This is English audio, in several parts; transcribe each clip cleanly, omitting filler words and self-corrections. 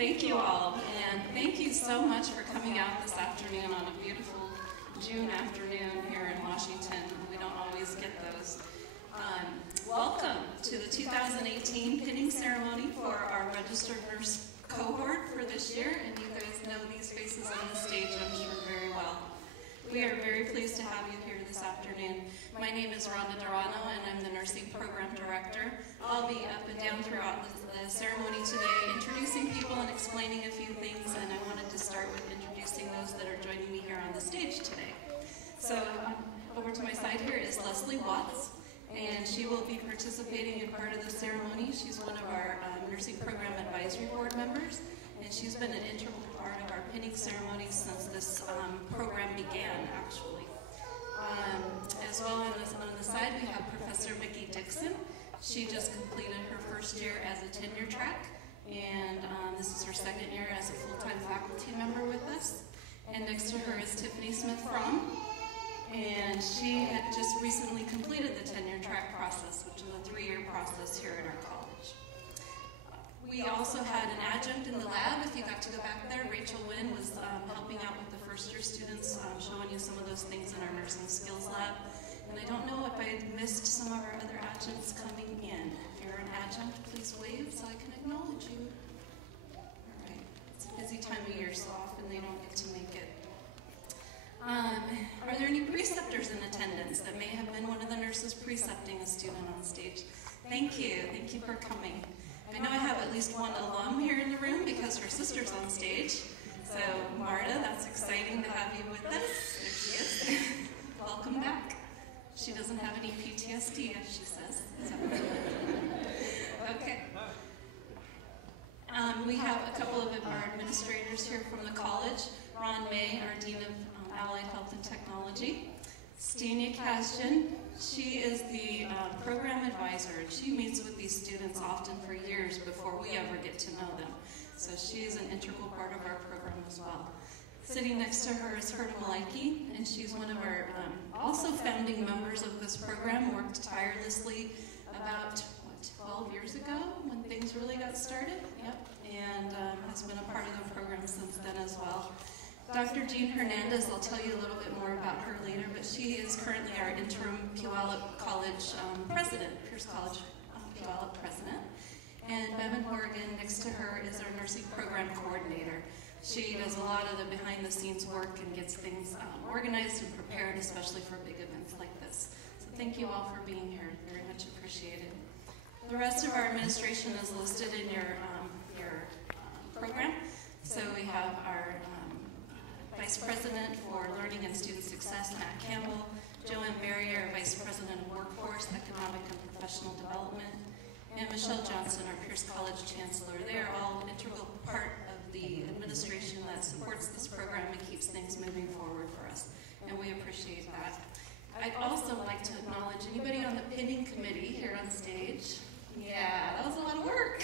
Thank you all, and thank you so much for coming out this afternoon on a beautiful June afternoon here in Washington. We don't always get those. Welcome to the 2018 pinning ceremony for our registered nurse cohort for this year, and you guys know these faces on the stage, I'm sure, very well. We are very pleased to have you here this afternoon. My name is Rhonda Durano, and I'm the Nursing Program Director. I'll be up and down throughout the ceremony today, introducing people and explaining a few things, and I wanted to start with introducing those that are joining me here on the stage today. So over to my side here is Leslie Watts, and she will be participating in part of the ceremony. She's one of our Nursing Program Advisory Board members, and she's been an integral part of our pinning ceremony since this program began, actually. As well on the side, we have Professor Vicki Dixon. She just completed her first year as a tenure track, and this is her second year as a full-time faculty member with us. And next to her is Tiffany Smith-Fromm, and she had just recently completed the tenure track process, which is a 3-year process here at our college. We also had an adjunct in the lab. If you got to go back there, Rachel Wynn was helping out with the first-year students, showing you some of those things in our nursing skills lab. And I don't know if I missed some of our other adjuncts coming in. If you're an adjunct, please wave so I can acknowledge you. All right. It's a busy time of year, so often they don't get to make it. Are there any preceptors in attendance that may have been one of the nurses precepting a student on stage? Thank you. Thank you for coming. I know I have at least one alum here in the room because her sister's on stage. So, Marta, that's exciting to have you with us. There she is. Welcome back. She doesn't have any PTSD, as she says. So. Okay. We have a couple of our administrators here from the college. Ron May, our Dean of Allied Health and Technology. Stenia Kasjan, she is the program advisor. She meets with these students often for years before we ever get to know them. So she is an integral part of our program as well. Sitting next to her is Herta Malaiki, and she's one of our also founding members of this program, worked tirelessly about 12 years ago when things really got started. Yep, and has been a part of the program since then as well. Dr. Jean Hernandez, I'll tell you a little bit more about her later, but she is currently our interim Puyallup College president, Pierce College Puyallup president. And Bevan Horrigan, next to her, is our nursing program coordinator. She does a lot of the behind-the-scenes work and gets things organized and prepared, especially for big events like this. So thank you all for being here. Very much appreciated. The rest of our administration is listed in your program. So we have our Vice President for Learning and Student Success, Matt Campbell, Joanne Barrier, Vice President of Workforce, Economic and Professional Development, and Michelle Johnson, our Pierce College Chancellor. They are all an integral part of the administration that supports this program and keeps things moving forward for us, and we appreciate that. I'd also like to acknowledge anybody on the pinning committee here on stage. Yeah, that was a lot of work.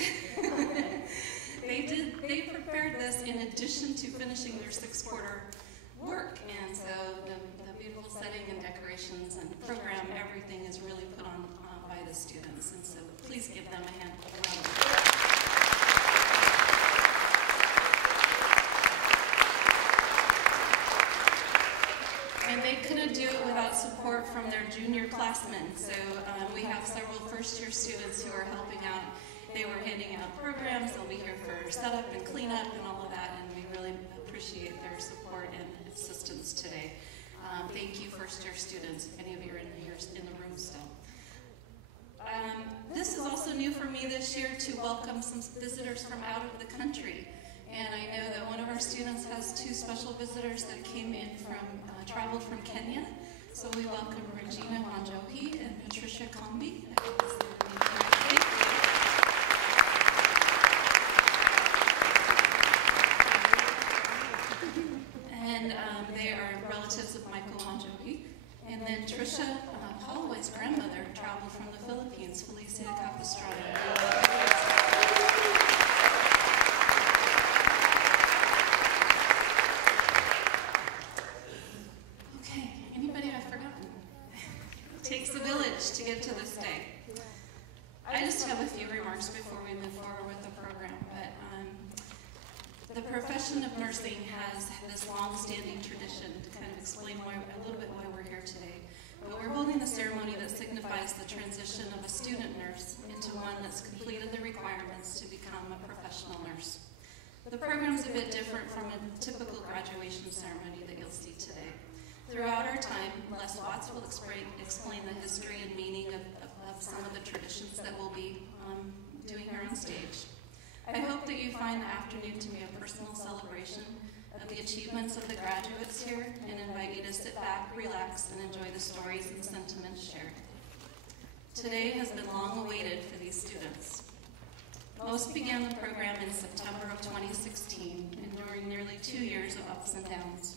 They prepared this in addition to finishing their 6-quarter work, and so the beautiful setting and decorations and program, everything is really put on by the students, and so please give them a hand. And they couldn't do it without support from their junior classmen, so we have several first-year students who are helping out. They were handing out programs. They'll be here for setup and cleanup and all of that, and we really appreciate their support and assistance today. Thank you, first-year students, if any of you are in the room still. This is also new for me this year to welcome some visitors from out of the country. And I know that one of our students has 2 special visitors that came in traveled from Kenya. So we welcome Regina Wanjohi and Patricia Kombi. And they are relatives of Michael Wanjohi. And then Trisha Holloway's grandmother traveled from the Philippines, Felicia Capistrano. Okay, anybody I've forgotten? It takes a village to get to this day. profession of nursing has this long-standing tradition, to kind of explain a little bit why we're here today. But we're holding a ceremony that signifies the transition of a student nurse into one that's completed the requirements to become a professional nurse. The program is a bit different from a typical graduation ceremony that you'll see today. Throughout our time, Les Watts will explain the history and meaning of some of the traditions that we'll be doing here on stage. I hope that you find the afternoon to be a personal celebration of the achievements of the graduates here and invite you to sit back, relax, and enjoy the stories and sentiments shared. Today has been long awaited for these students. Most began the program in September of 2016, enduring nearly 2 years of ups and downs.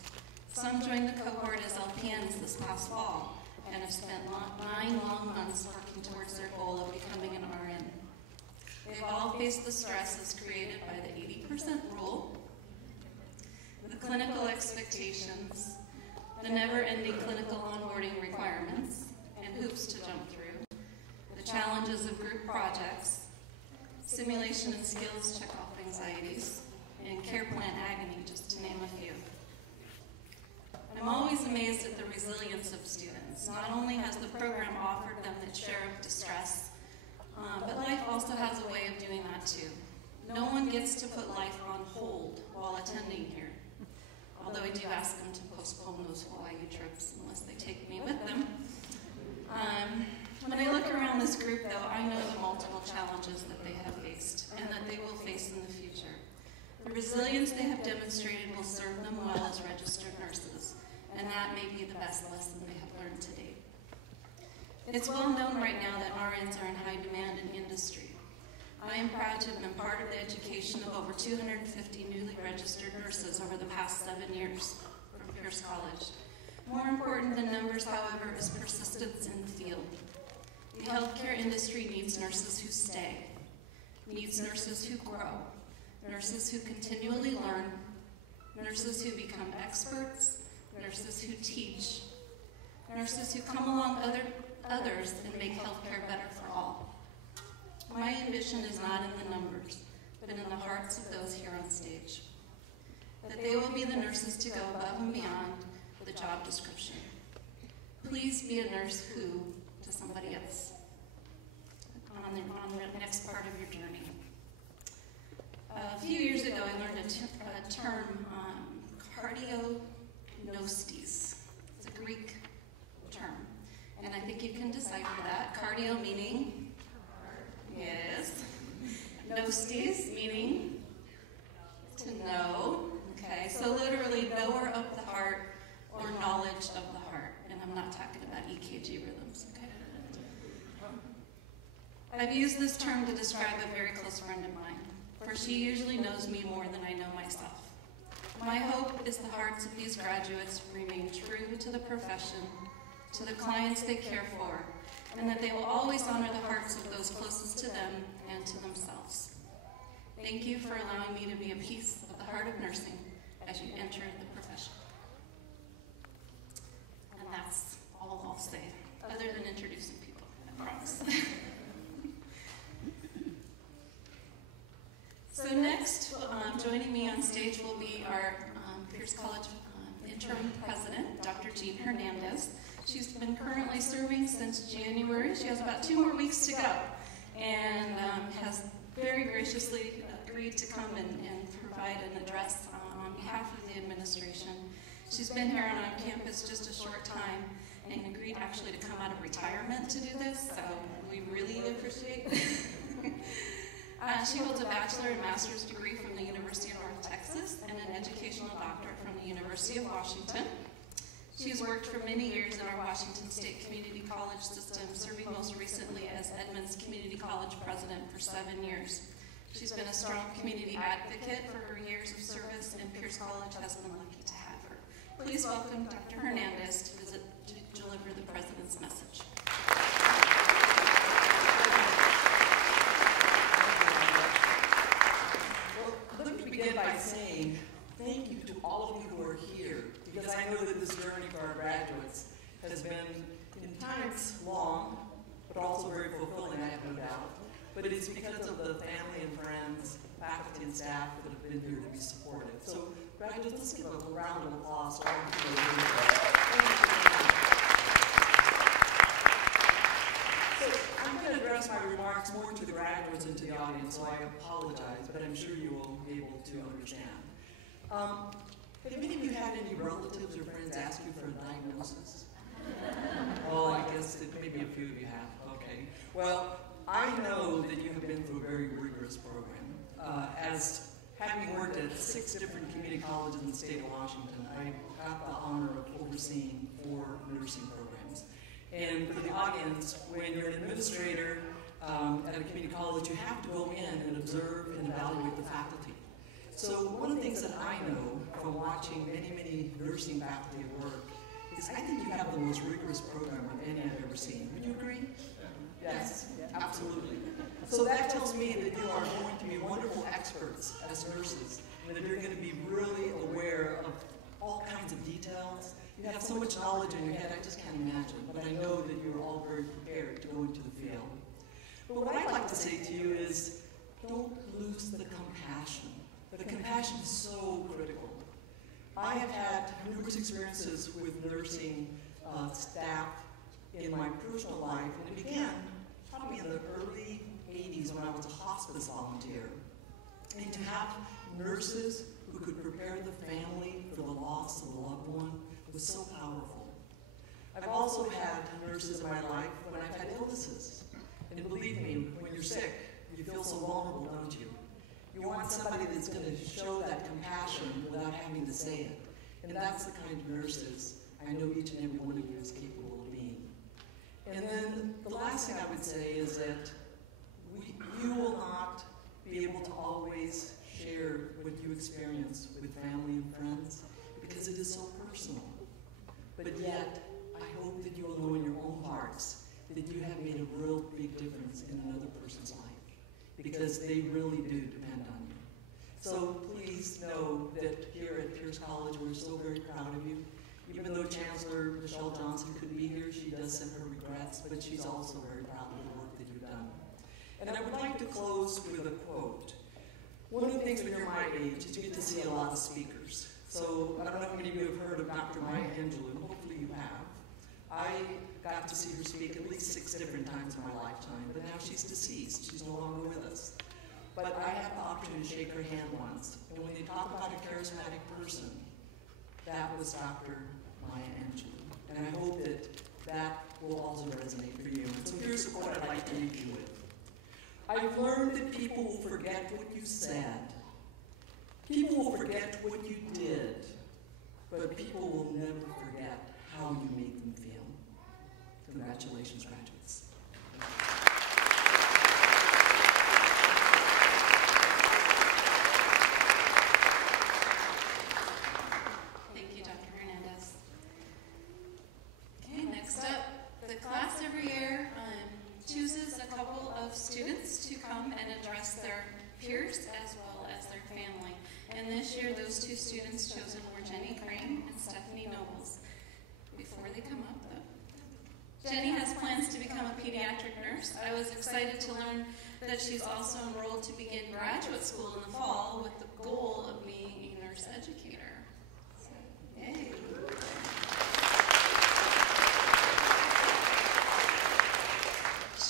Some joined the cohort as LPNs this past fall and have spent 9 long months working towards their goal of becoming an RN. They've all faced the stresses created by the 80% rule, the clinical expectations, the never-ending clinical onboarding requirements, and hoops to jump through, the challenges of group projects, simulation and skills check-off anxieties, and care plan agony, just to name a few. I'm always amazed at the resilience of students. Not only has the program offered them its share of distress, but life also has a way of doing that too. No one gets to put life on hold while attending here, although I do ask them to postpone those Hawaii trips unless they take me with them. When I look around this group, though, I know the multiple challenges that they have faced and that they will face in the future. The resilience they have demonstrated will serve them well as registered nurses, and that may be the best lesson they have learned to date. It's well known right now that RNs are in high demand in industry. I am proud to have been part of the education of over 250 newly registered nurses over the past 7 years from Pierce College. More important than numbers, however, is persistence in the field. The healthcare industry needs nurses who stay, needs nurses who grow, nurses who continually learn, nurses who become experts, nurses who teach, nurses who come along others and make healthcare better for all. My ambition is not in the numbers, but in the hearts of those here on stage. That they will be the nurses to go above and beyond the job description. Please be a nurse who to somebody else on the next part of your journey. A few years ago, I learned a term, cardiognostes. It's a Greek term, and I think you can decipher that. Cardio meaning, yes. Gnostes meaning to know. Okay, so literally knower of the heart or knowledge of the heart. And I'm not talking about EKG rhythms, okay? I've used this term to describe a very close friend of mine, for she usually knows me more than I know myself. My hope is the hearts of these graduates remain true to the profession, to the clients they care for, and that they will always honor the hearts of those closest to them and to themselves. Thank you for allowing me to be a piece of the heart of nursing as you enter the profession. And that's all I'll say, other than introducing people, I promise. So next, joining me on stage will be our Pierce College interim president, Dr. Jean Hernandez. She's been currently serving since January. She has about 2 more weeks to go, and has very graciously agreed to come and provide an address on behalf of the administration. She's been here on campus just a short time and agreed actually to come out of retirement to do this, so we really appreciate it. She holds a bachelor and master's degree from the University of North Texas and an educational doctorate from the University of Washington. She has worked for many years in our Washington State Community College system, serving most recently as Edmonds Community College president for 7 years. She's been a strong community advocate for her years of service, and Pierce College has been lucky to have her. Please welcome Dr. Hernandez to deliver the president's message. Begin by saying thank you to all of you who are here, because I know that this journey for our graduates has been in times long, but also very fulfilling, I have no doubt. But it's because of the family and friends faculty and staff that have been here to be supportive. So graduates, let's give a round of applause to all of you. So I'm going to address my remarks more to the graduates and to the audience, so I apologize, but I'm sure you will be able to understand. Have any of you had any relatives or friends ask you for a diagnosis? Oh, I guess maybe a few of you have. Okay. Well, I know that you have been through a very rigorous program. As having worked at 6 different community colleges in the state of Washington, I got the honor of overseeing 4 nursing programs. And for the audience, when you're an administrator at a community college, you have to go in and observe and evaluate the faculty. So one of the things that I know from watching many, many nursing faculty at work is I think you have the most rigorous program of any I've ever seen. Would you agree? Yes, absolutely. So that tells me that you are going to be wonderful experts as nurses, and that you're going to be really aware of all kinds of details. You have so much knowledge in your head, I just can't imagine, but I know that you're all very prepared to go into the field. But what I'd like to say to you is, don't lose the compassion. The compassion is so critical. I have had numerous experiences with nursing staff in my personal life, and it began probably in the early 80s when I was a hospice volunteer. And to have nurses who could prepare the family for the loss of a loved one was so powerful. I've also had nurses in my life when I've had illnesses. And believe me, when you're sick, you feel so vulnerable, don't you? You want somebody that's going to show that compassion without having to say it. And that's the kind of nurses I know each and every one of you is capable of being. And then the last thing I would say is that you will not be able to always share what you experience with family and friends because it is so personal. But yet, I hope that you will know in your own hearts that you have made a real big difference in another person's life, because they really do depend on you. So please know that here at Pierce College, we're so very proud of you. Even though Chancellor Michelle Johnson couldn't be here, she does send her regrets, but she's also very proud of the work that you've done. And I would like to close with a quote. One of the things when you're my age is you get to see a lot of speakers. So I don't know how many of you have heard of Dr. Maya Angelou. Hopefully you have. I got to see her speak at least 6 different times in my lifetime, but now she's deceased. She's no longer with us. But I had the opportunity to shake her hand once. And when they talk about a charismatic person, that was Dr. Maya Angelou. And I hope that that will also resonate for you. And so here's the quote I'd like to leave you with. I've learned that people will forget what you said. People will forget what you did. But people will never forget how you made them feel. Congratulations, graduates. Thank you, Dr. Hernandez. Okay, next up, the class every year chooses a couple of students to come and address their peers as well as their family. And this year, those 2 students chosen were Jenny Crane and Stephanie Nobles. Before they come up, though, Jenny has plans to become a pediatric nurse. I was excited to learn that she's also enrolled to begin graduate school in the fall with the goal of being a nurse educator. So, yay.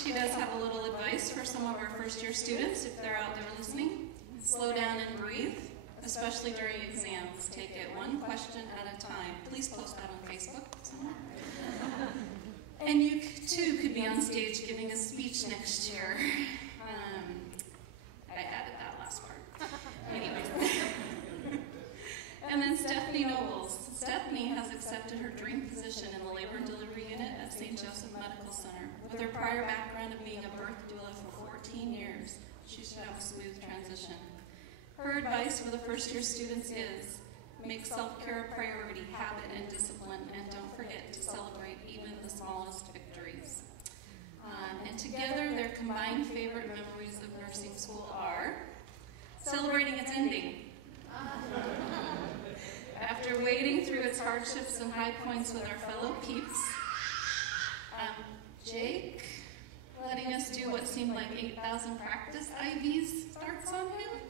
She does have a little advice for some of our first-year students, if they're out there listening. Slow down and breathe, especially during exams. Take it one question at a time. Please post that on Facebook somewhere. And you, too, could be on stage giving a speech next year. I added that last part. Anyways. And then Stephanie Nobles. Stephanie has accepted her dream position in the labor and delivery unit at St. Joseph Medical Center. With her prior background of being a birth doula for 14 years, she should have a smooth transition. Her advice for the first-year students is, make self-care a priority, habit, and discipline, and don't forget to celebrate even the smallest victories. And together, their combined favorite memories of nursing school are celebrating its ending. After wading through its hardships and high points with our fellow peeps, Jake letting us do what seemed like 8,000 practice IVs starts on him.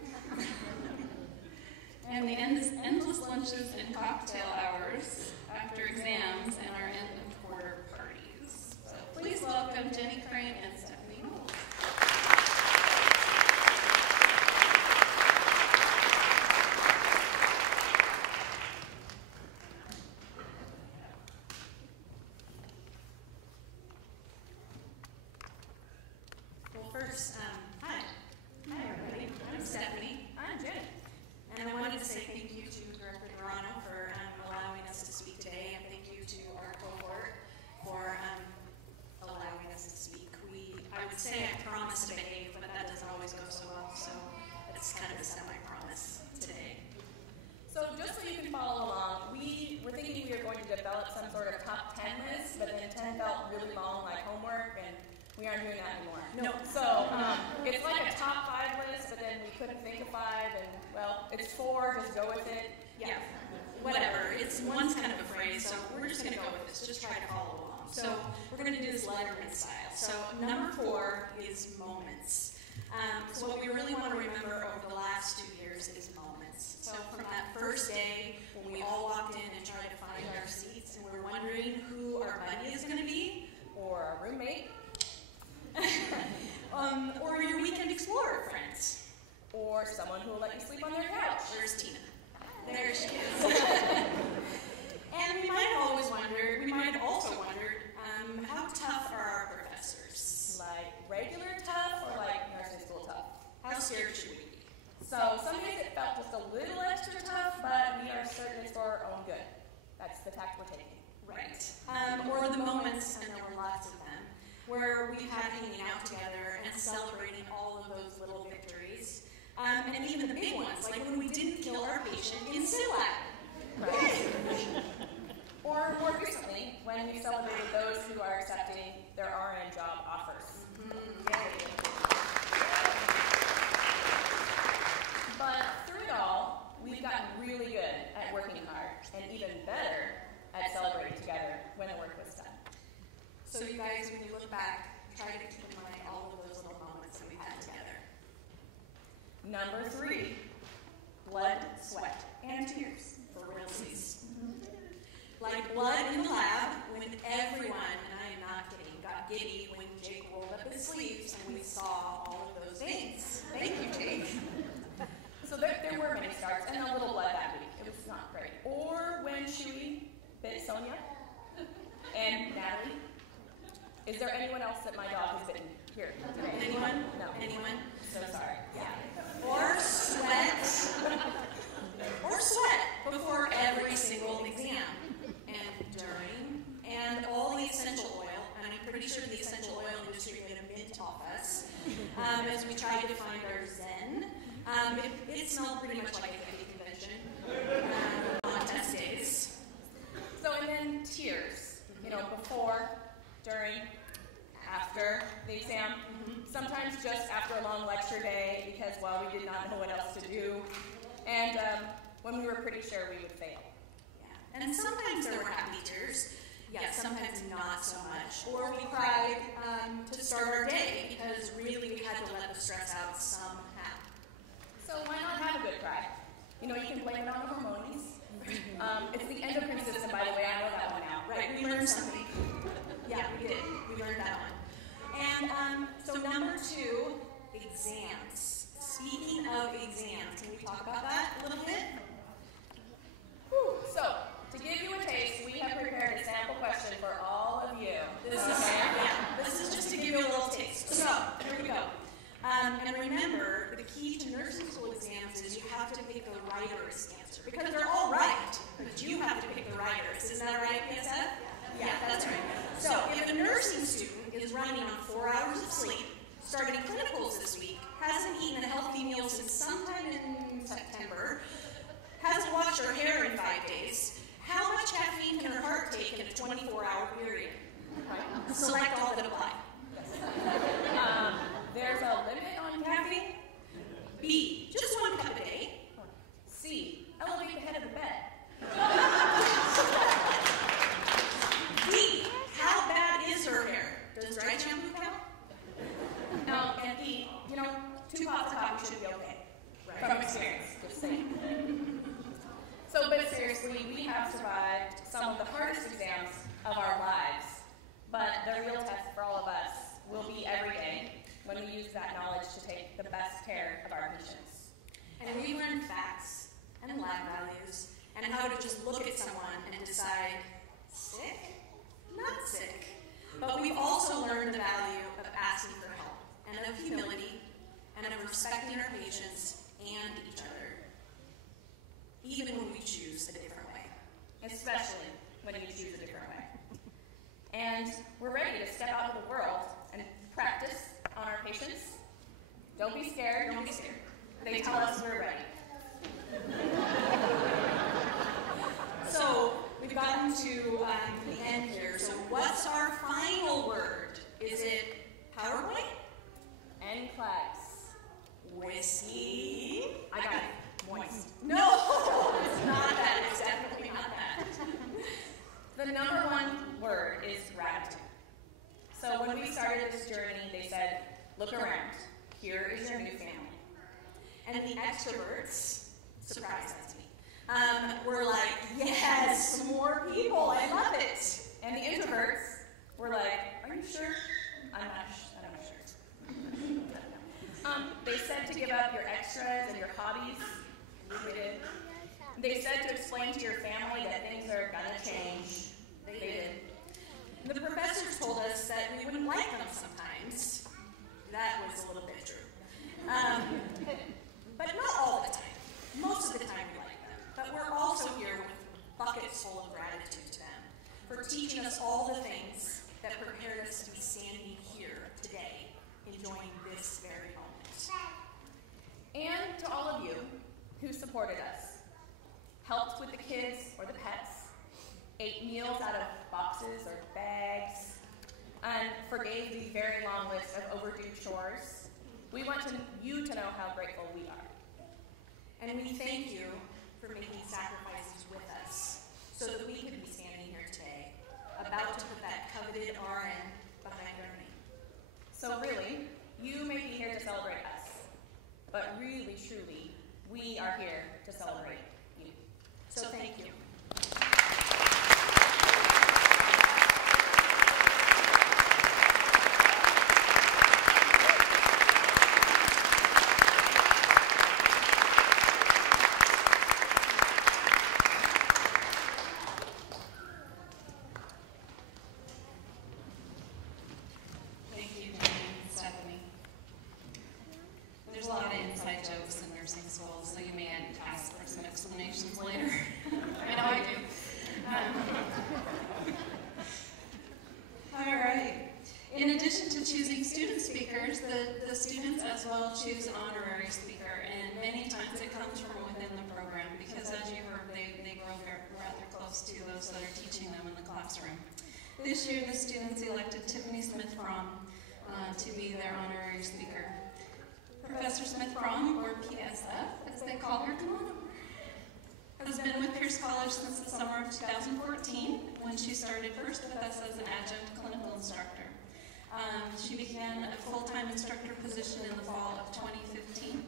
And the endless lunches and cocktail hours after exams and our end of quarter parties. So please welcome Jenny Crane and Stephanie Knowles. Well, first, hi. Hi, everybody. I'm Stephanie. I'm Jenny. And I wanted to say thank you to Director Dorano for allowing us to speak today, and thank you to our cohort for allowing us to speak. I would say I promise to behave, but that doesn't always go so well, so it's kind of a semi-promise today. So just so you can follow along, we were thinking we were going to develop some sort of top 10 list, but then 10 felt really long like homework, and we aren't doing that anymore. No. So it's like a top 5 list, but then we couldn't think of 5, and well, it's 4, just go with it. Yeah, whatever. One's kind of a phrase, so we're just going to go with this. Just try to follow along. So we're going to do this Letterman style. So number 4 is moments. So what we really want to remember over the last 2 years is moments. So from that first day when we all walked in and tried to find our seats and we're wondering who our buddy is going to be, Or a roommate, or your weekend explorer friends. or someone who will let you sleep on their couch. Where's Tina? There she is. And we might have also wondered, how tough are our professors? Like regular tough or like nursing school tough? How scared should we be? So some days it felt just a little extra tough, but we are certain it's for our own good. That's the tact we're taking. Right. Or the moments, and there were lots of them, where we've had hanging out together and celebrating all of those little victories. And even the big ones, like when we didn't kill our patient in SILAB. Right. Or more recently, when we celebrated those who are accepting their RN job offers. But through it all, we've gotten really good at working hard, and even better at celebrating together when the work was done. So you guys, when you look back, try to keep in mind all of those little moments that we've had together. Number 3, blood, sweat, and tears. For realsies. Like blood in the lab when everyone, and I am not kidding, got giddy when Jake rolled up his sleeves and we saw all of those veins. Thank you, Jake. So there were many starts, and a little blood that week. It was not great. Or when Shuey bit Sonia and Natalie. Is there anyone else that my dog has bitten here today? Anyone? No. Anyone? So sorry. Yeah. Or sweat. Or sweat before every single exam. And during. And all the essential oil. And I'm pretty sure the essential oil industry made a mint off us. As we tried to find our zen. It smelled pretty much like a hippie convention on test days. So, and then tears. Before, during, after the exam. Sometimes just after a long lecture day because, well, we did not know what else to do. And when we were pretty sure we would fail. Yeah. And sometimes there were happy tears. Yeah, sometimes not so much. Or we cried to start our day because really we had to let the stress out somehow. So why not have a good cry? You can blame it on the hormones. It's the endocrine system, by the way. I know that one now. Right, we learned something. Yeah, we did. We learned that one. And so number 2, exams. Speaking of exams, can we talk about that a little bit? Whew. So, to give you a taste, we have prepared a sample question for all of you. This is just to give you a little taste. So, here we go. And remember, the key to nursing school exams is you have to pick the rigorous answer. Because they're all right, but you have to pick the rigorous. Isn't that right, PSF? Yeah, that's right. So, if a nursing student is running on 4 hours of sleep, starting clinicals this week, hasn't eaten a healthy meal since sometime in September, hasn't washed her hair in 5 days, how much caffeine can her heart take in a 24-hour period? Select all that apply. There's a limit on caffeine. B, just 1 cup a day. C, elevate the head of the bed. D, how bad is her hair? Does dry shampoo count? And D, 2 pots of coffee should be okay. From seriously, we have survived some of the hardest exams of our lives, but the real test for all of us will be every day when we use that knowledge to take the best care of our patients. And we learn facts and lab values and how to just look at someone and decide, sick? Not sick. But we've also learned the value of asking for help and of humility and of respecting our patients and each other, even when we choose a different way. Especially when you choose a different way. And we're ready to step out of the world and practice on our patients. Don't be scared. Don't be scared. They tell us we're ready. So we've gotten to the end here. So what's our final word? Is it PowerPoint? NCLEX. Whiskey? I got it. Moist. No, it's not that. It's definitely not that. The number one word is gratitude. So when we started this journey, they said, look around. Here is your new family. And the extroverts, surprise that's me, were like, yes, more people, I love it. And the introverts were like, are you sure? I'm not sure. They said to give up your extras and your hobbies. They did. They said to explain to your family that things are gonna change. They did. The professors told us that we wouldn't like them sometimes. That was a little bit true. But not all the time. Most of the time we like them. But we're also here with buckets full of gratitude to them for teaching us all the things that prepared us to be standing here today, enjoying this very moment. And to all of you who supported us, helped with the kids or the pets, ate meals out of boxes or bags, and forgave the very long list of overdue chores. We want you to know how grateful we are. And we thank you for making sacrifices with us so that we could be standing here today, about to put that coveted RN behind our name. So really, you may be here to celebrate us, but really, truly, we are here to celebrate you. So thank you. Thank you, Jenny and Stephanie. There's a lot of inside jokes in nursing school, so you may ask for some explanations later. I know I do. All right. In addition to choosing student speakers, the students as well choose an honorary speaker, and many times it comes from within the program because, as you heard, they grow rather close to those that are teaching them in the classroom. This year, the students elected Tiffany Smith-Fromm to be their honorary speaker. Professor Smith-Fromm, or PSF, as they call her, has been with Pierce College since the summer of 2014, when she started first with us as an adjunct clinical instructor. She began a full-time instructor position in the fall of 2015.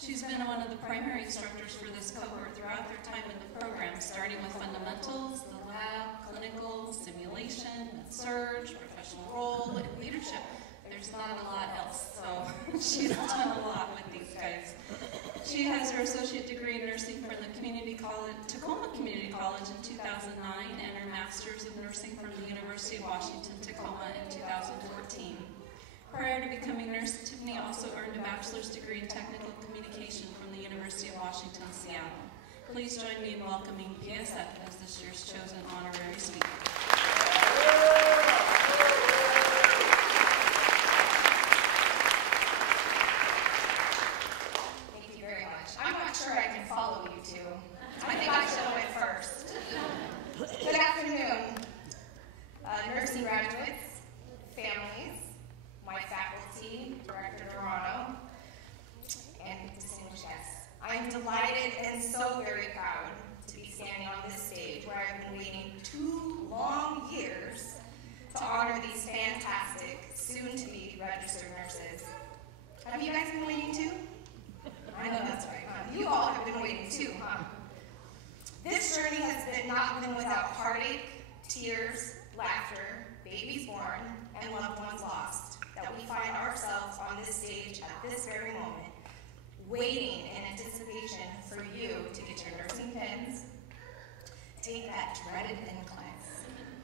She's been one of the primary instructors for this cohort throughout their time in the program, starting with fundamentals, the lab, clinical, simulation, surge, professional role, and leadership. There's not a lot else, so she's done a lot with these guys. She has her associate degree in nursing from the Tacoma Community College in 2009 and her master's of nursing from the University of Washington, Tacoma in 2014. Prior to becoming nurse, Tiffany also earned a bachelor's degree in technical communication from the University of Washington, Seattle. Please join me in welcoming PSF as this year's chosen honorary speaker. I'm not sure I can follow you two. I think I should have went first. Good afternoon, nursing graduates, families, my faculty, Director Dorano, and distinguished guests. I'm delighted and so very proud to be standing on this stage where I've been waiting 2 long years to honor these fantastic, soon-to-be registered nurses. Have you guys been waiting too? I know that's right, huh? You all have been waiting too, huh? This journey not been without heartache, tears, laughter, babies born, and loved ones lost, that we find ourselves on this stage at this very moment, waiting in anticipation for you to get your nursing pins, take that dreaded pen class,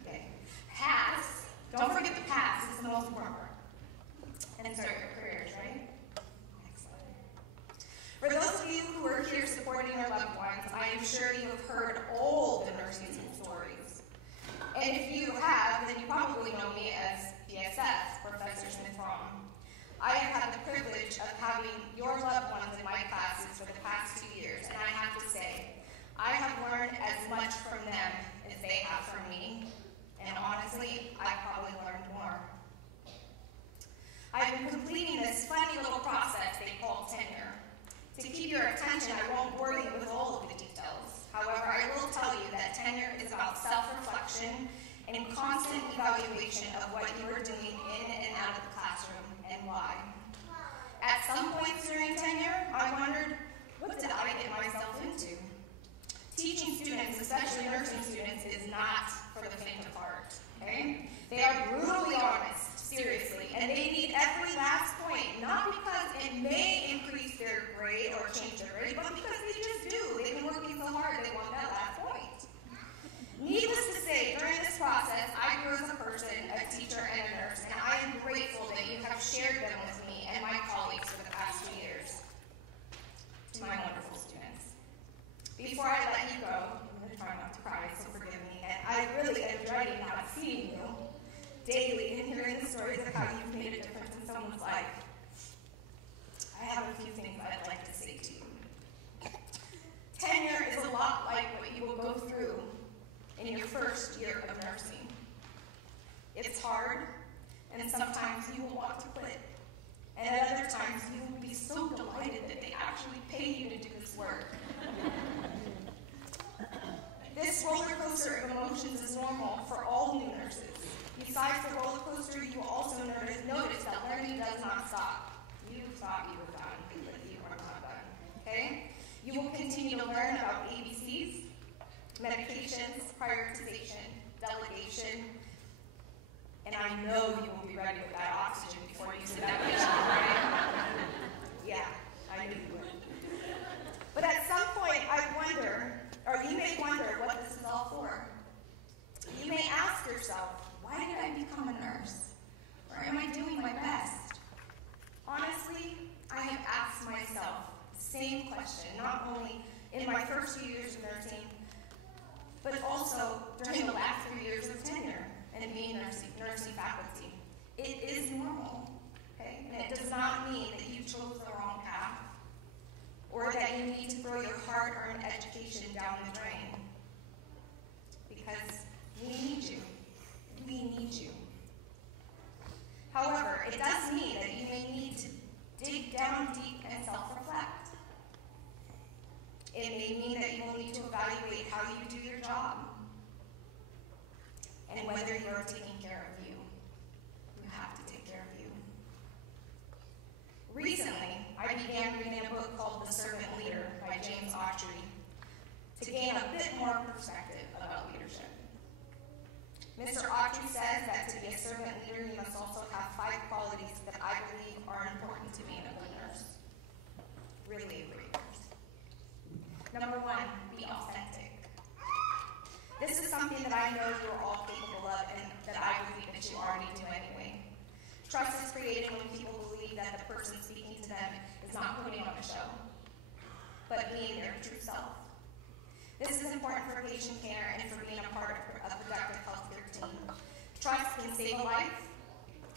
okay, pass, don't forget the pass, it's the most important part, and start your careers, right? Excellent. For those of you who are here supporting your loved ones, I am sure you have heard all the nursing school stories. And if you have, then you probably know me as PSS, Professor Smith-Rom. I have had the privilege of having your loved ones in my classes for the past 2 years, and I have to say, I have learned as much from them as they have from me, and honestly, I probably learned more. I've been completing this funny little process they call tenure. To keep your attention, I won't bore you with all of the details. However, I will tell you that tenure is about self-reflection and constant evaluation of what you are doing in and out of the classroom and why. At some points during tenure, I wondered, what did I get myself into? Teaching students, especially nursing students, is not for the faint of heart, okay? They are brutally honest, seriously, and they need every last point, not because it may increase their grade or change their grade, but because they just do. They've been working so hard, they want that last point. Needless to say, during this process, I grew as a person, a teacher, and a nurse, and I am grateful that you have shared them with me and my colleagues for the past 2 years. To my wonderful students. Before I let you go, I'm going to try not to cry, so forgive me, and I really am dreading not seeing you daily and hearing the stories of how you've made a difference in someone's life. I have a few things I'd like to say to you. Tenure is a lot like what you will go through in your first year of nursing. It's hard, and sometimes you will want to quit. And at other times, you will be so delighted that they actually pay you to do this work. This roller coaster of emotions is normal for all new nurses. Besides the roller coaster, you will also notice that learning does not stop. You thought you were done, but you are not done, okay? You will continue to learn about ABCs, medications, prioritization, delegation, and I know you will be ready with that oxygen before you sit that patient, right? Yeah, I knew you would. But at some point, you may wonder what this is all for. You may ask yourself, why did I become a nurse? Or am I doing my best? Honestly, I have asked myself the same question, not only in my first few years of nursing, but also during the last 3 years of tenure and being nursing faculty. It is normal, okay? And it does not mean that you chose the wrong path or that you need to throw your hard-earned education down the drain. Because we need you. We need you. However, it does mean that you may need to dig down deep and self-reflect. It may mean that you will need to evaluate how you do your job and whether you are taking care of you. You have to take care of you. Recently, I began reading a book called The Servant Leader by James Autry to gain a bit more perspective about leadership. Mr. Autry says that to be a servant leader, you must also have 5 qualities that I believe are important to being a good nurse. Really a great nurse. Number 1, be authentic. This is something that I know you are all capable of and that I believe that you already do anyway. Trust is created when people believe that the person speaking to them is not putting on a show, but being their true self. This is important for patient care and for being a part of a productive healthcare team. Trust can save a life,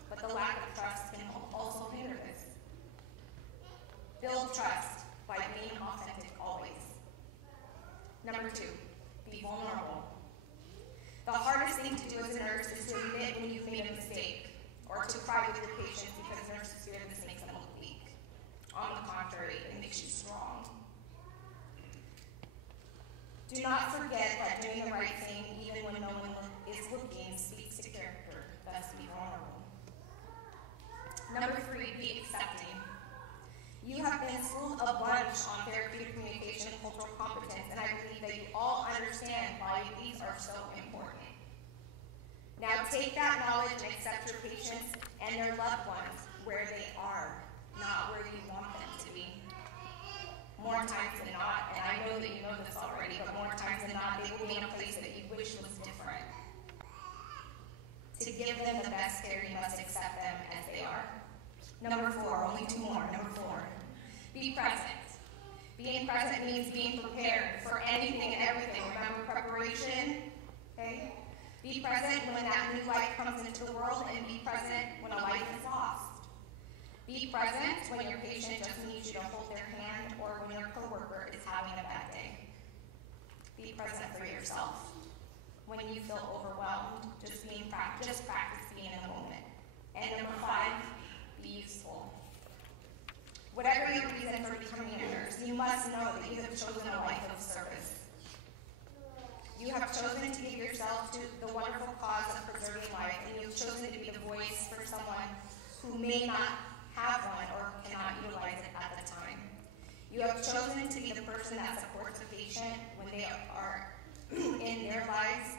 but the lack of trust can also hinder this. Build trust by being authentic always. Number 2, be vulnerable. The hardest thing to do as a nurse is to admit when you've made a mistake or to cry with your patients because nurses fear this makes them look weak. On the contrary, it makes you strong. Do not forget that doing the right thing, even when no one is looking, speaks to character. Thus, be vulnerable. Number 3, be accepting. You have been schooled a bunch on therapeutic communication and cultural competence, and I believe that you all understand why you take that knowledge and accept your patients and their loved ones where they are, not where you want them to be. More times than not, and I know that you know this already, but more times than not, they will be in a place that you wish was different. To give them the best care, you must accept them as they are. Number 4, only 2 more. Number 4, be present. Being present means being prepared for anything and everything. Remember preparation? Okay? Be present when that new life comes into the world, and be present when a life is lost. Be present when your patient just needs you to hold their hand, or when your coworker is having a bad day. Be present for yourself. When you feel overwhelmed, just practice being in the moment. And number 5, be useful. Whatever your reason for becoming a nurse, you must know that you have chosen a life of service. You have chosen to give yourself to the wonderful cause of preserving life, and you have chosen to be the voice for someone who may not have one or cannot utilize it at the time. You have chosen to be the person that supports a patient when they are in their lives.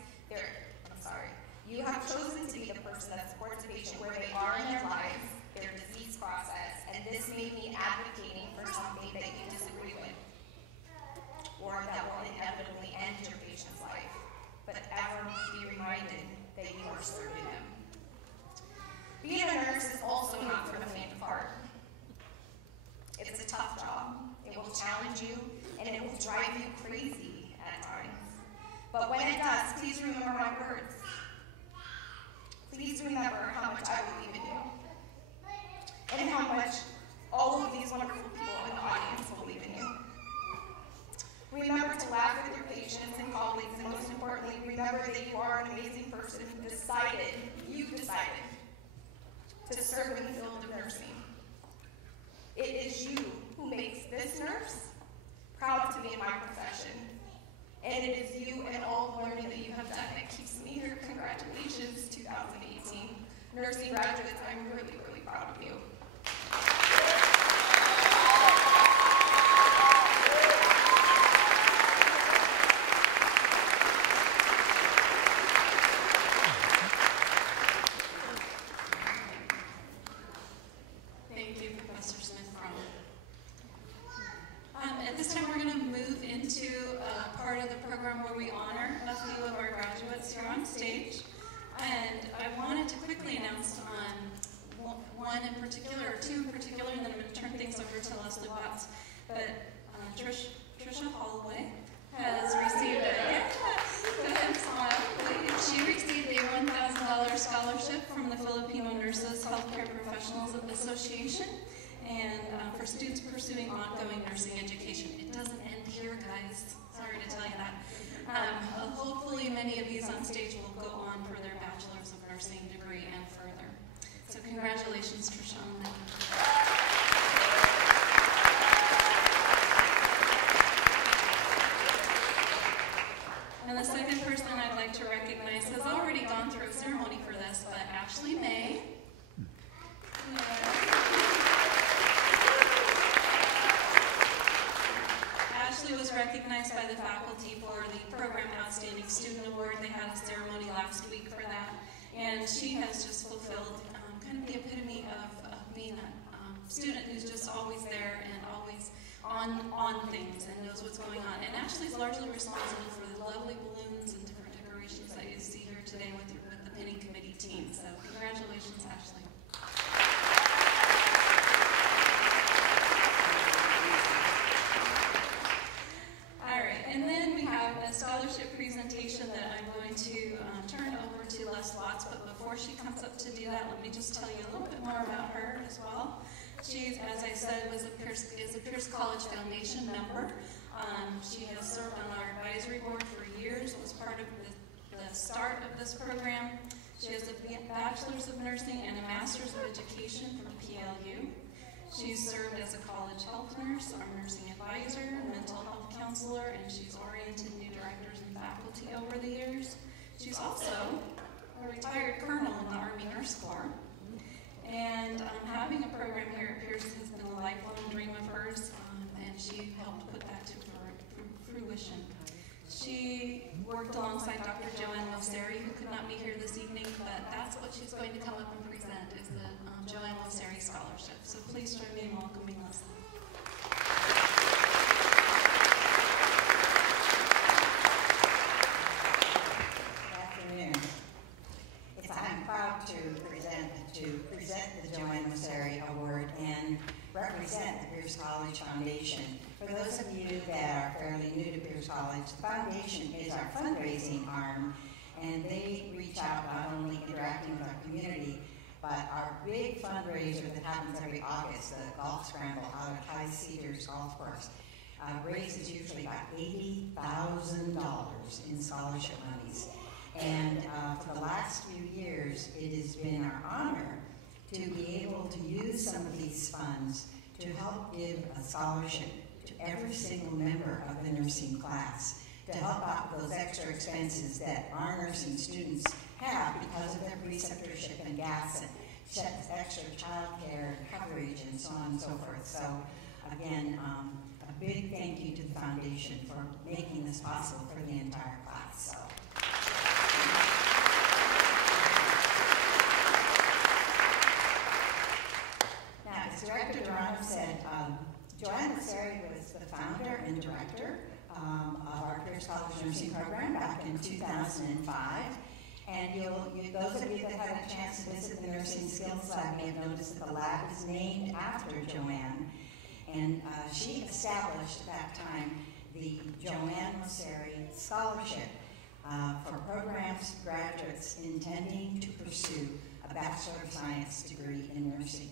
You have chosen to be the person that supports a patient where they are in their lives, their disease process, and this may mean advocating for something that you disagree with, or that will inevitably end your patient's life, but ever be reminded that you are serving them. Being a nurse is also not for the faint of heart. It's a tough job. It will challenge you, and it will drive you crazy at times. But when it does, please remember my words. Please remember how much I believe in you, and how much all of these wonderful people in the audience believe in you. Remember to laugh with your patients and colleagues, and most importantly, remember that you are an amazing person who you've decided to serve in the field of nursing. It is you who makes this nurse proud to be in my profession. And it is you and all the learning that you have done that keeps me here. Congratulations, 2018. Nursing graduates, I'm really, really proud of you. Thank you, Professor Smith-Crum. At this time, we're going to move into a part of the program where we honor a few of our graduates here on stage. And I wanted to quickly announce on one in particular, or 2 in particular, and then I'm going to turn things over to Leslie Watts. But Trisha Holloway has received she received a $1,000 scholarship from the Filipino Nurses Healthcare Professionals Association, and for students pursuing ongoing nursing education. It doesn't end here, guys. Sorry to tell you that. Hopefully many of these on stage will go on for their Bachelor's of Nursing degree and further. So congratulations, Trisha, on that. And the second person I'd like to recognize has already gone through a ceremony for this, but Ashley May. Ashley was recognized by the faculty for the Program Outstanding Student Award. They had a ceremony last week for that, and she has just fulfilled kind of the epitome of being a student who's just always there and always on things and knows what's going on. And Ashley's largely responsible for the lovely balloons and different decorations that you see here today with the pinning committee team. So congratulations, Ashley. All right, and then we have a scholarship presentation that I'm going to turn over to Les Watts, but before she comes up to do that, let me just tell you a little bit more about her as well. She, as I said, is a Pierce College Foundation member. She has served on our advisory board for years, was part of the start of this program. She has a Bachelor's of Nursing and a Master's of Education from PLU. She's served as a college health nurse, our nursing advisor, mental health counselor, and she's oriented new directors and faculty over the years. She's also a retired colonel in the Army Nurse Corps. And having a program here at Pierce has been a lifelong dream of hers, and she helped put that to fruition. She worked alongside Dr. Joanne Mosseri, who could not be here this evening, but that's what she's going to come up and present, is the Joanne Mosseri Scholarship. So please join me in welcoming Leslie. Good afternoon. I'm proud to present the Joanne Mosseri Award and represent the Pierce College Foundation. For those of you that are fairly new to Pierce College, the foundation is our fundraising arm, and they reach out not only interacting with our community, but our big fundraiser that happens every August, the Golf Scramble out at High Cedars Golf Course, raises usually about $80,000 in scholarship monies. And for the last few years, it has been our honor to be able to use some of these funds to help give a scholarship to every single member of the nursing class, to help out with those extra expenses that our nursing students have because of their preceptorship and gas and extra child care coverage and so on and so forth. So again, a big thank you to the foundation for making this possible for the entire class. So. Now, as Director Durano said, Joanne Mosseri was the founder and director of our Pierce College Nursing Program back in 2005. And those of you that had a chance to visit the Nursing Skills Lab may have noticed that the lab is named after Joanne. And she established at that time the Joanne Mosseri Scholarship for programs graduates intending to pursue a Bachelor of Science degree in nursing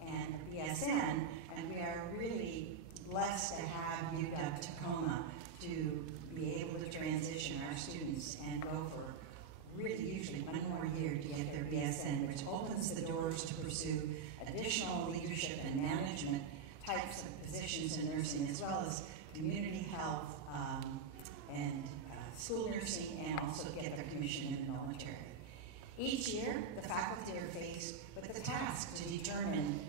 and BSN, and we are really blessed to have UW-Tacoma to be able to transition our students and go for really usually one more year to get their BSN, which opens the doors to pursue additional leadership and management types of positions in nursing, as well as community health and school nursing, and also get their commission in the military. Each year, the faculty are faced with the task to determine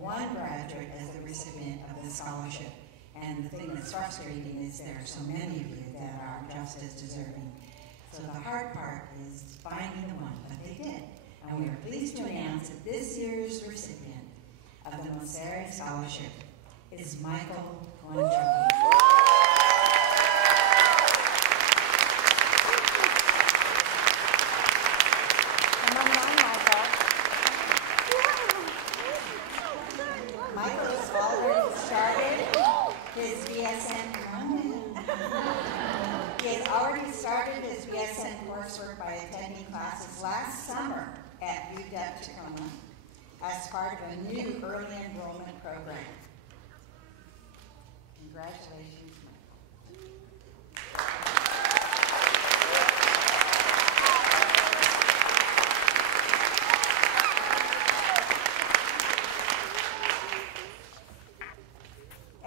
one graduate as the recipient of the scholarship. And the thing that's frustrating is there are so many of you that are just as deserving. So the hard part is finding the one, but they did. And we are pleased to announce that this year's recipient of the Mosseri Scholarship is Michael Wanchurki. Michael has already started his BSN. He has already started his BSN coursework by attending classes last summer at UW-Tacoma as part of a new early enrollment program. Congratulations, Michael.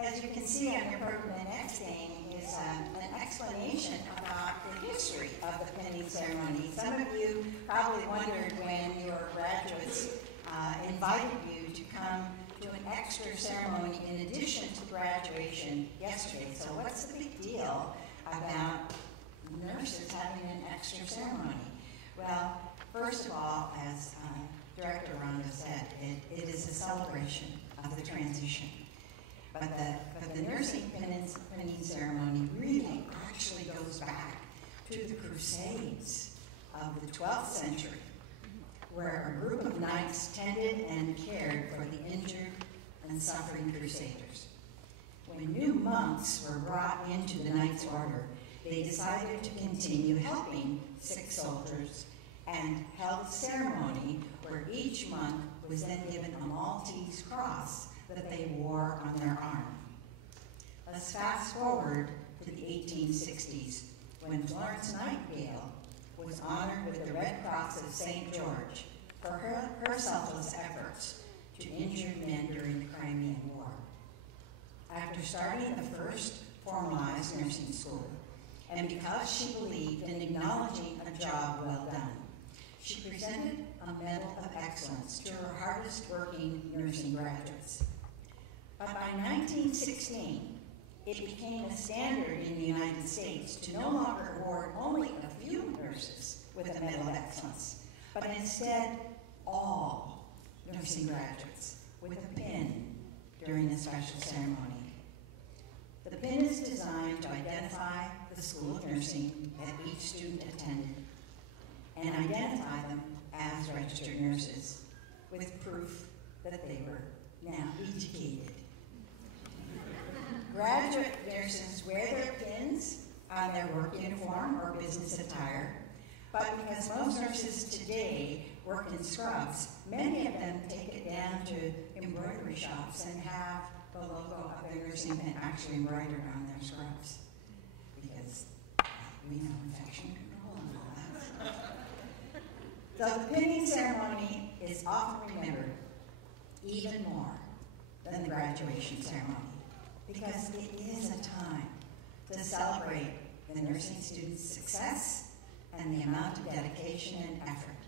As you can see on your program, the next thing is an explanation about the history of the pinning ceremony. Some of you probably wondered when your graduates invited you to come to an extra ceremony in addition to graduation yesterday. So what's the big deal about nurses having an extra ceremony? Well, first of all, as Director Rondo said, it is a celebration of the transition. But the nursing pinning ceremony really actually goes back to the Crusades of the 12th century, where a group of knights tended and cared for the injured and suffering crusaders. When new monks were brought into the Knights' Order, they decided to continue helping sick soldiers and held a ceremony where each monk was then given a Maltese cross that they wore on their arm. Let's fast forward to the 1860s, when Florence Nightingale was honored with the Red Cross of St. George for her selfless efforts to injured men during the Crimean War. After starting the first formalized nursing school, and because she believed in acknowledging a job well done, she presented a Medal of Excellence to her hardest working nursing graduates. But by 1916, it became a standard in the United States to no longer award only instead all nursing graduates with a pin during the special ceremony. The pin is designed to identify the School of Nursing that each student attended and identify them as registered nurses with proof that they were now educated. Graduate nurses wear their pins on their work uniform or business attire, but because most nurses today work in scrubs, many of them take it down to embroidery shops and have the logo of their nursing pin actually embroidered on their scrubs, because we know infection control and all that. So the pinning ceremony is often remembered even more than the graduation ceremony, because it is a time to celebrate the nursing student's success and the amount of dedication and effort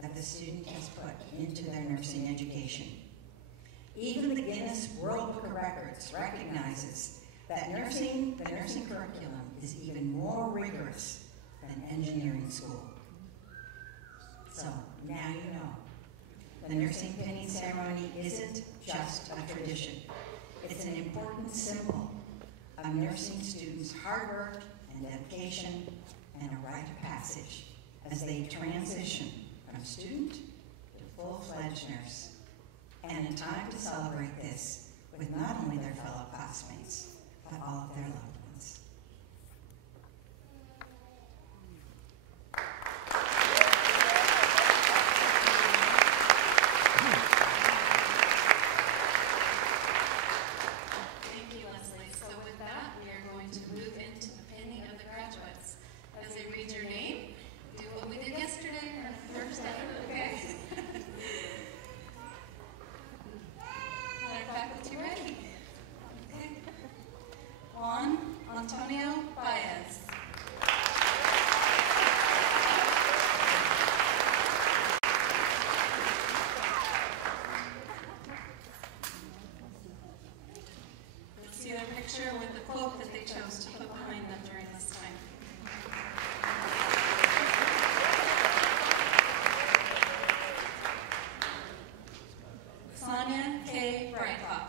that the student has put into their nursing education. Even the Guinness World Book of Records recognizes that the nursing curriculum is even more rigorous than engineering school. So now you know. The nursing pinning ceremony isn't just a tradition. It's an important symbol of nursing students' hard work and dedication and a rite of passage as they transition from student to full-fledged nurse. And a time to celebrate this with not only their fellow classmates, but all of their loved ones. Thank you, Leslie. So with that, we are going to move into the pinning of the graduates. As they read your name, do what we did yesterday or Thursday, okay? Are faculty ready? Okay. Juan Antonio Baez. Let's see their picture with the quote that they chose to put behind them during this time. Sonia K. Breithaupt.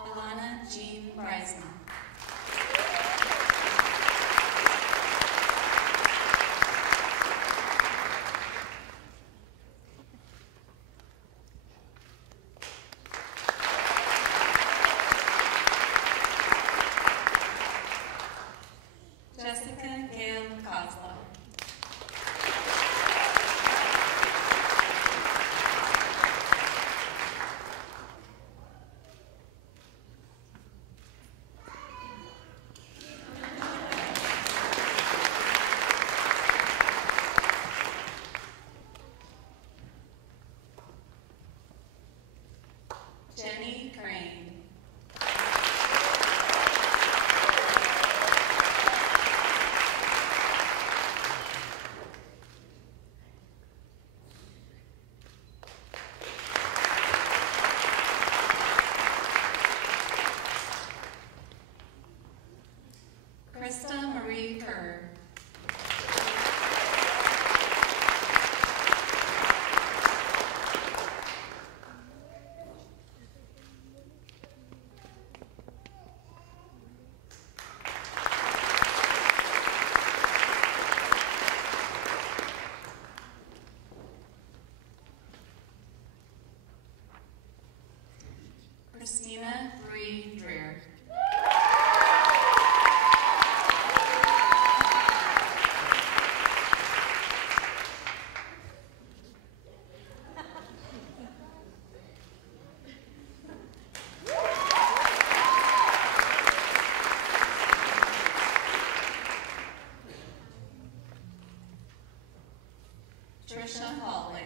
Alana Jean Breisman. Jessica Gail Kozlow. Jenny Crane. Krista Marie Kerr. Christina Bree Dreer. Trisha Hallway.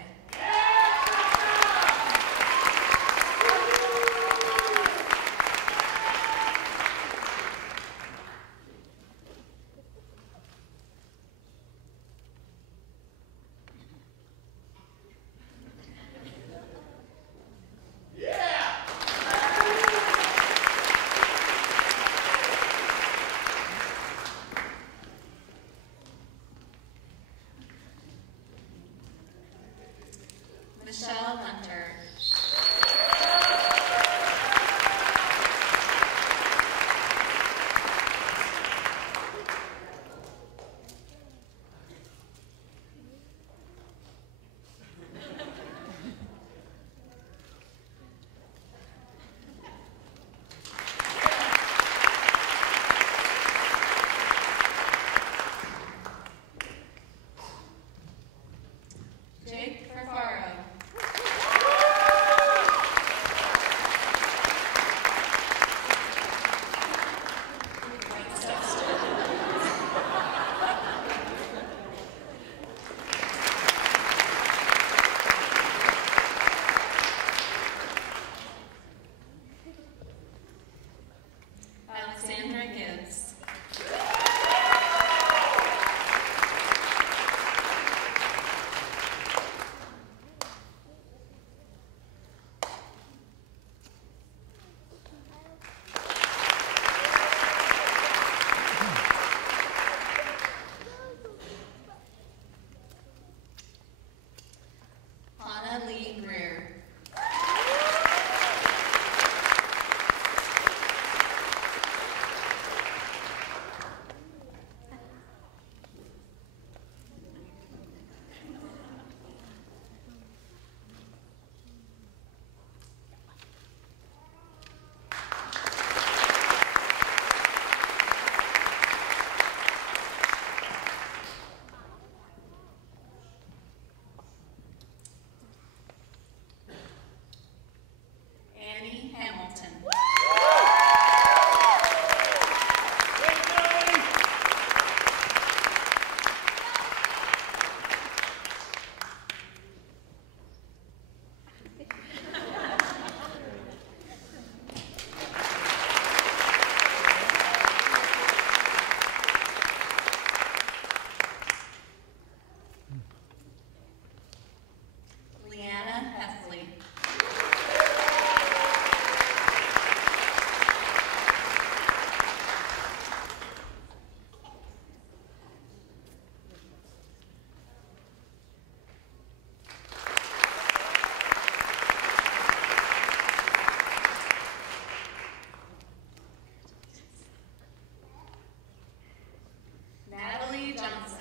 Benton. Leanna Hesley. Natalie Johnson.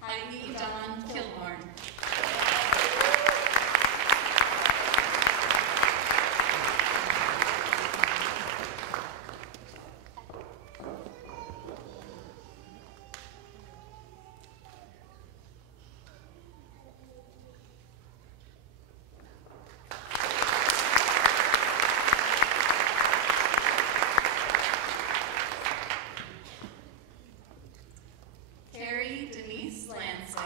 Heidi Dawn Kilborn. Carrie Denise Lansdale.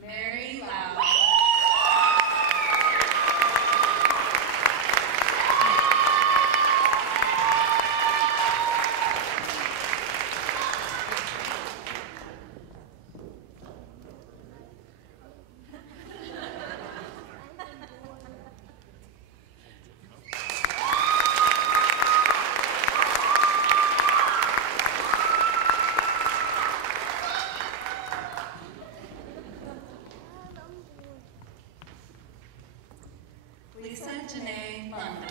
Mary Lau. Lisa Janae London.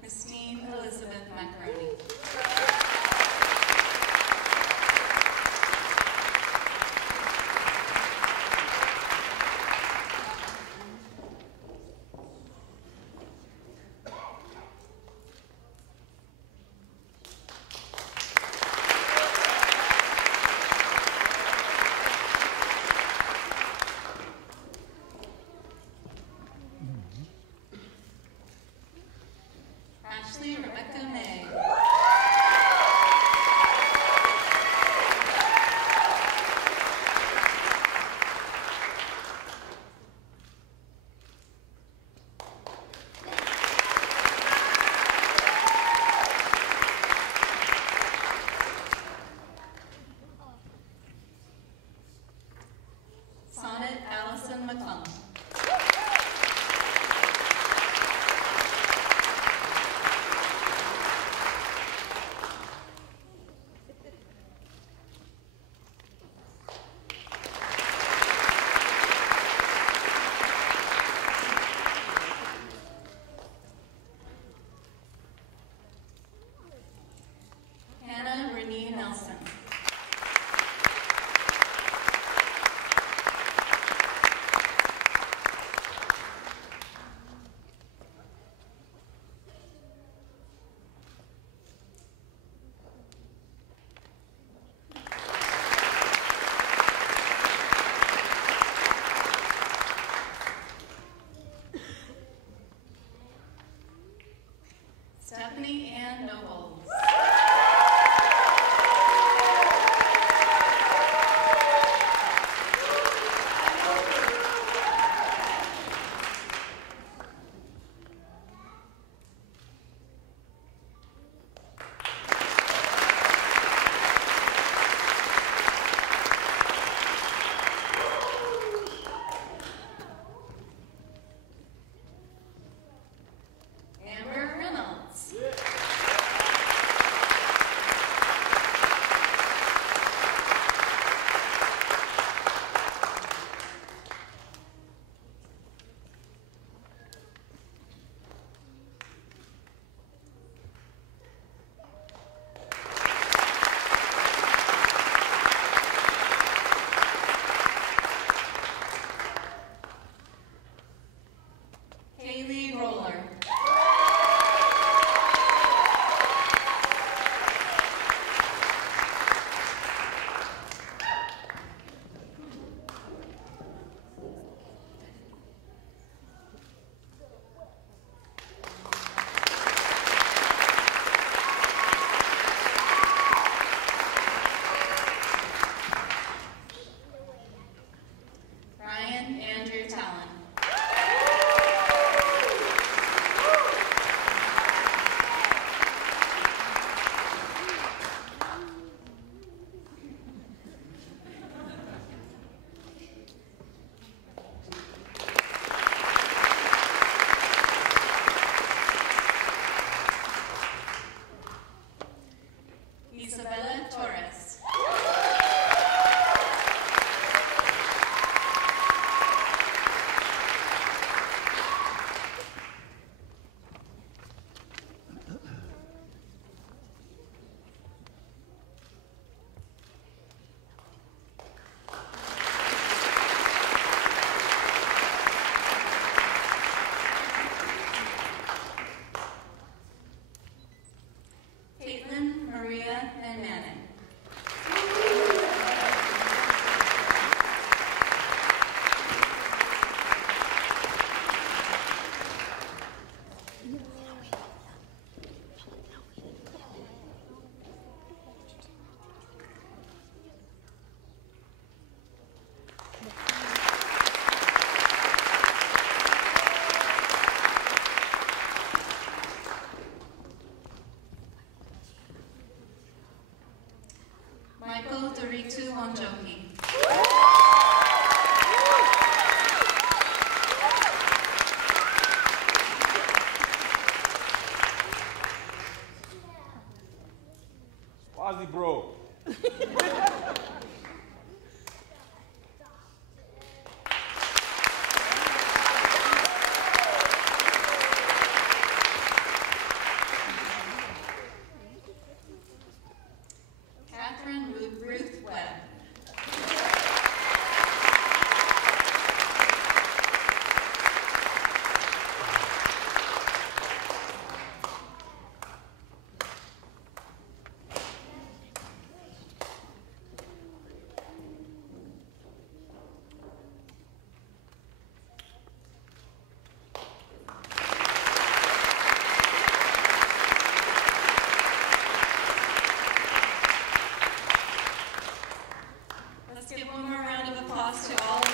Christine Elizabeth Macaroni. Ashley Rebecca May. Sonnet Allison McClung. Stephanie Ann Nobles. Amber Reynolds. Kaylee Roller. Ryan Andrew Talon. Isabella Torres. Caitlin Maria Van Manen. Michael Doritu Wanjoki. Ozzy bro. Catherine Ruth Webb. Let's give one more round of applause to all of the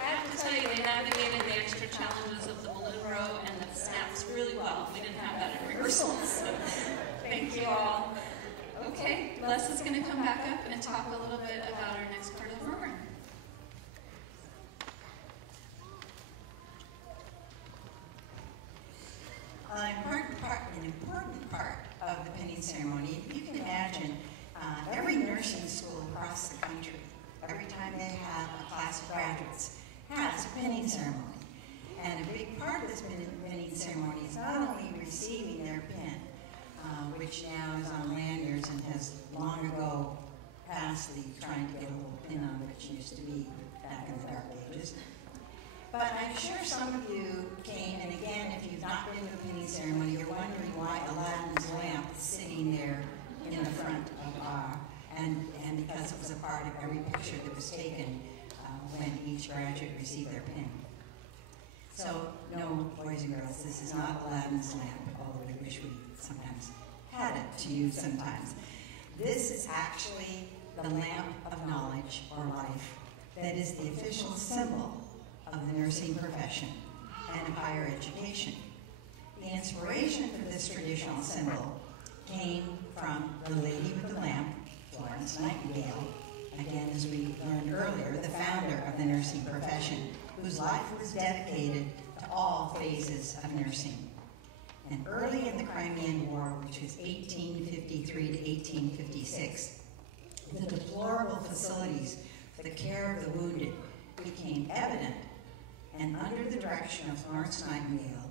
I have to tell you, they navigated the extra challenges of the balloon row and the snaps really well. We didn't have that in rehearsals. So thank you all. Okay, Les is going to come back up and talk a little bit about our next part of the program. An important part of the pinning ceremony, you can imagine every nursing school across the country, every time they have a class of graduates, has a pinning ceremony. And a big part of this pinning ceremony is not only receiving their pin, which now is on lanyards and has long ago passed the trying to get a little pin on it, which used to be back in the dark ages. But I'm sure some of you came, and again, if you've not been to a pinning ceremony, you're wondering why Aladdin's lamp part of every picture that was taken when each graduate received their pin. So, no, boys and girls, this is not Aladdin's lamp, although we wish we sometimes had it to use sometimes. This is actually the lamp of knowledge or life that is the official symbol of the nursing profession and of higher education. The inspiration for this traditional symbol came from the lady with the lamp, Florence Nightingale, again, as we learned earlier, the founder of the nursing profession, whose life was dedicated to all phases of nursing. And early in the Crimean War, which was 1853 to 1856, the deplorable facilities for the care of the wounded became evident, and under the direction of Florence Nightingale,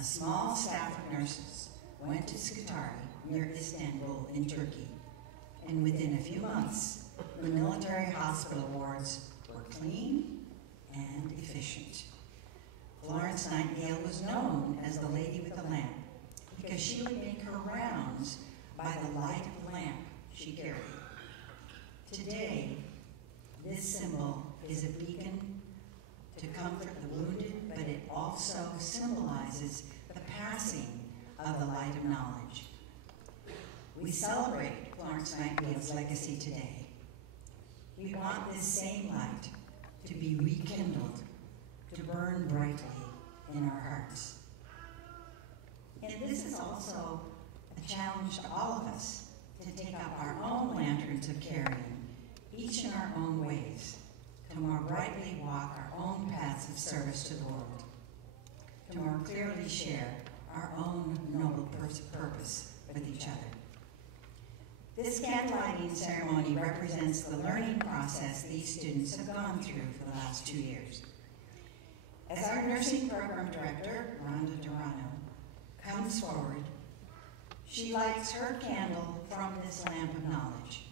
a small staff of nurses went to Scutari, near Istanbul in Turkey, and within a few months, the military hospital wards were clean and efficient. Florence Nightingale was known as the Lady with the Lamp because she would make her rounds by the light of the lamp she carried. Today, this symbol is a beacon to comfort the wounded, but it also symbolizes the passing of the light of knowledge. We celebrate Florence Nightingale's legacy today. We want this same light to be rekindled, to burn brightly in our hearts. And this is also a challenge to all of us to take up our own lanterns of caring, each in our own ways, to more brightly walk our own paths of service to the world, to more clearly share our own noble purpose with each other. This candlelighting ceremony represents the learning process these students have gone through for the last 2 years. As our nursing program director, Rhonda Durano, comes forward, she lights her candle from this lamp of knowledge.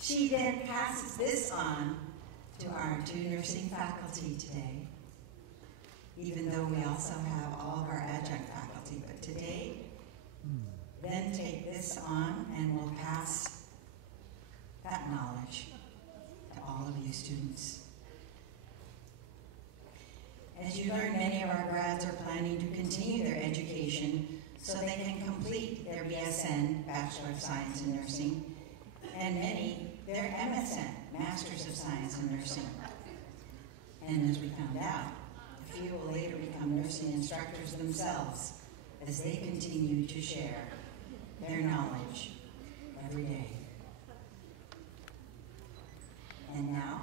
She then passes this on to our 2 nursing faculty today, even though we also have all of our adjunct faculty. But today, then take this on and we'll pass that knowledge to all of you students. As you learn, many of our grads are planning to continue their education so they can complete their BSN, Bachelor of Science in Nursing, and many their MSN, Masters of Science in Nursing. And as we found out, a few will later become nursing instructors themselves as they continue to share their knowledge every day. And now,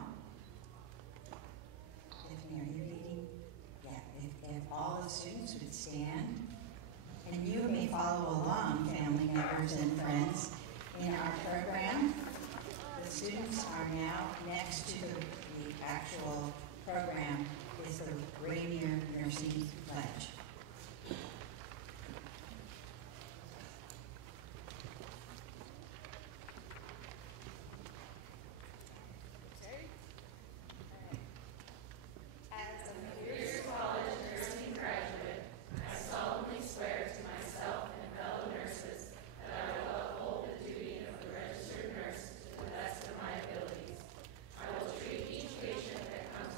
Tiffany, are you leading? Yeah, if all the students would stand, and you may follow along, family members and friends, in our program. The students are now next to the actual program is the Rainier Nursing Pledge. Each patient that comes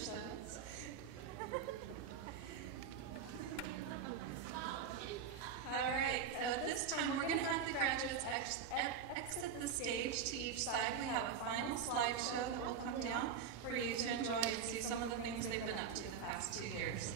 English 7s. All right, so at this time we're going to have the graduates exit the stage to each side. We have a final slideshow that will come down for you to enjoy and see some of the things they've been up to the past 2 years.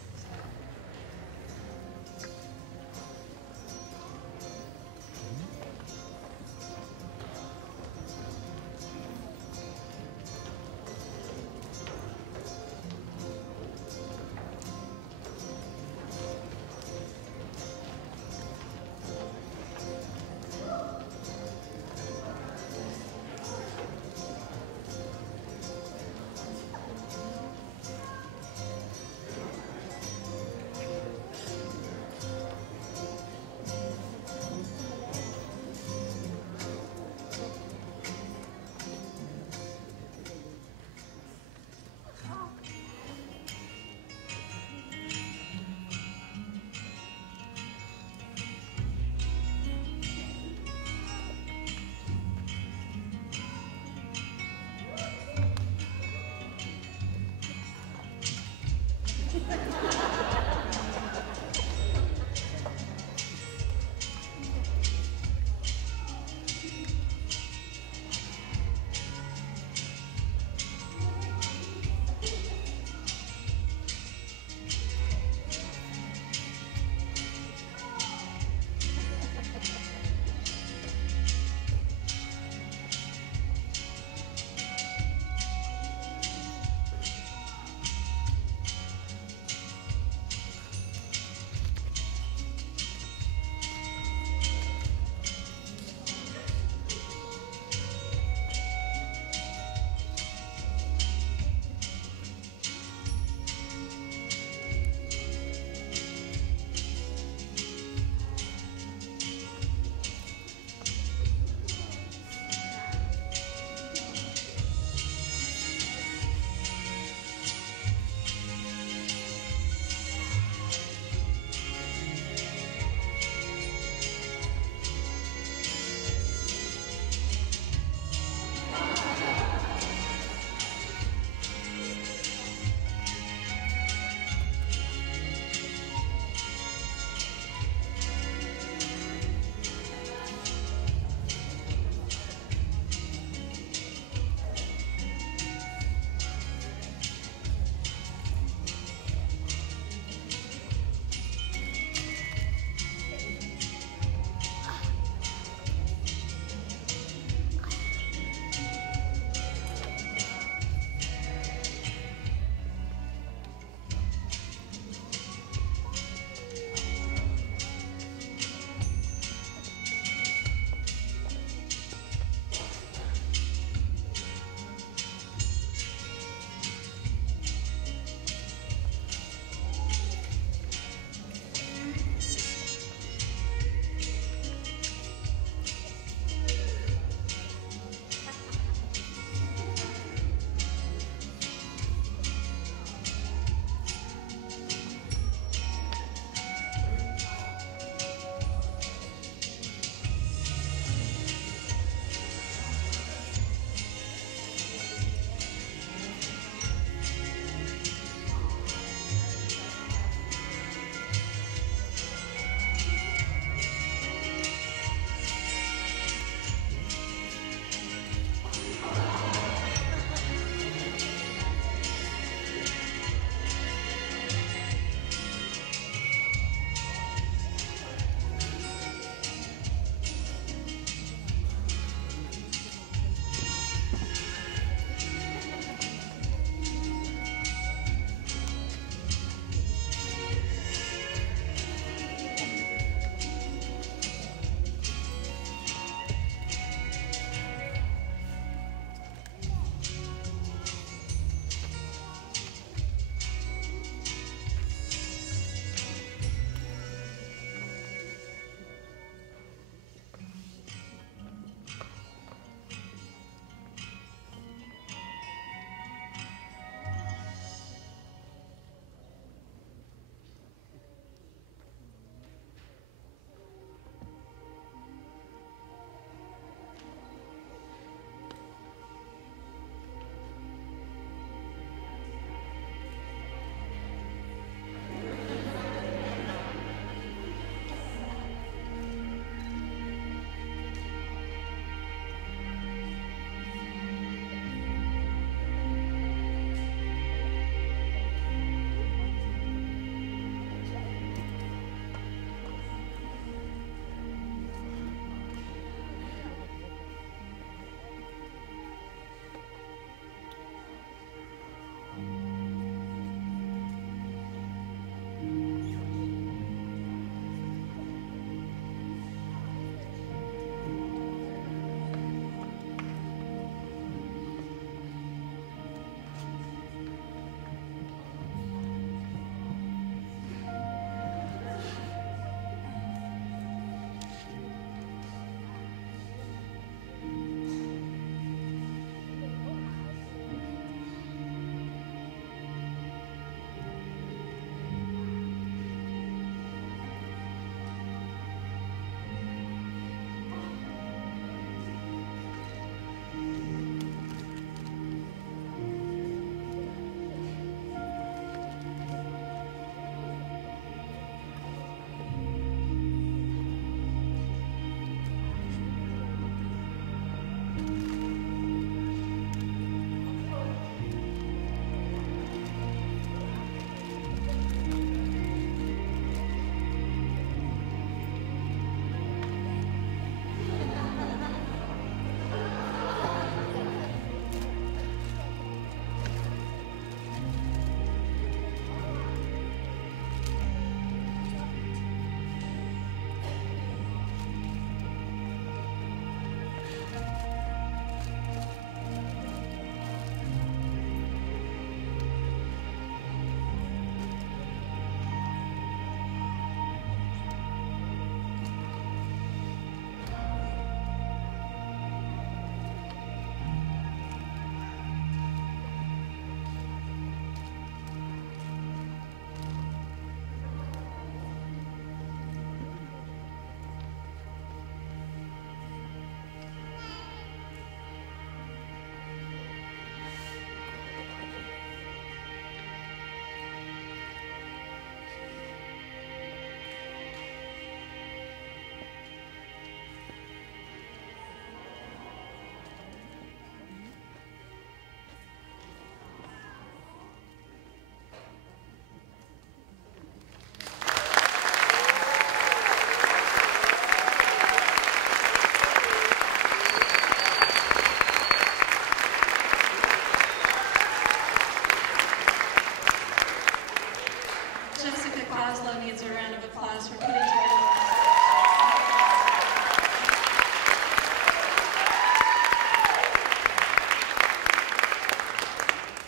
audience a round of applause for putting together.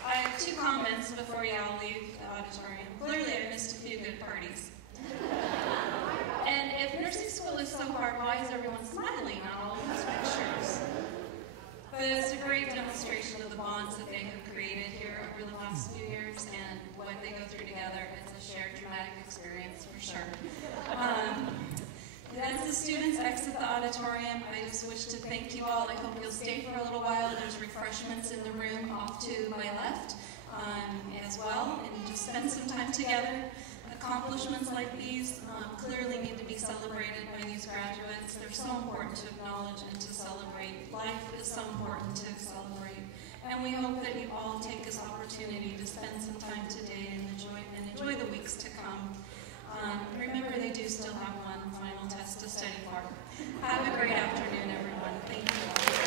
I have two comments before y'all leave the auditorium. Clearly, I missed a few good parties. And if nursing school is so hard, why is everyone smiling on all of these pictures? But it's a great demonstration of the bonds that they have created here over the last few years and what they go through together. It's a shared dramatic experience for sure. As the students exit the auditorium, I just wish to thank you all. I hope you'll stay for a little while. There's refreshments in the room off to my left as well, and just spend some time together. Accomplishments like these clearly need to be celebrated by these graduates. They're so important to acknowledge and to celebrate. Life is so important to celebrate. And we hope that you all take this opportunity to spend some time today and enjoy the weeks to come. Remember, they do still have one final test to study for. Have a great afternoon, everyone. Thank you.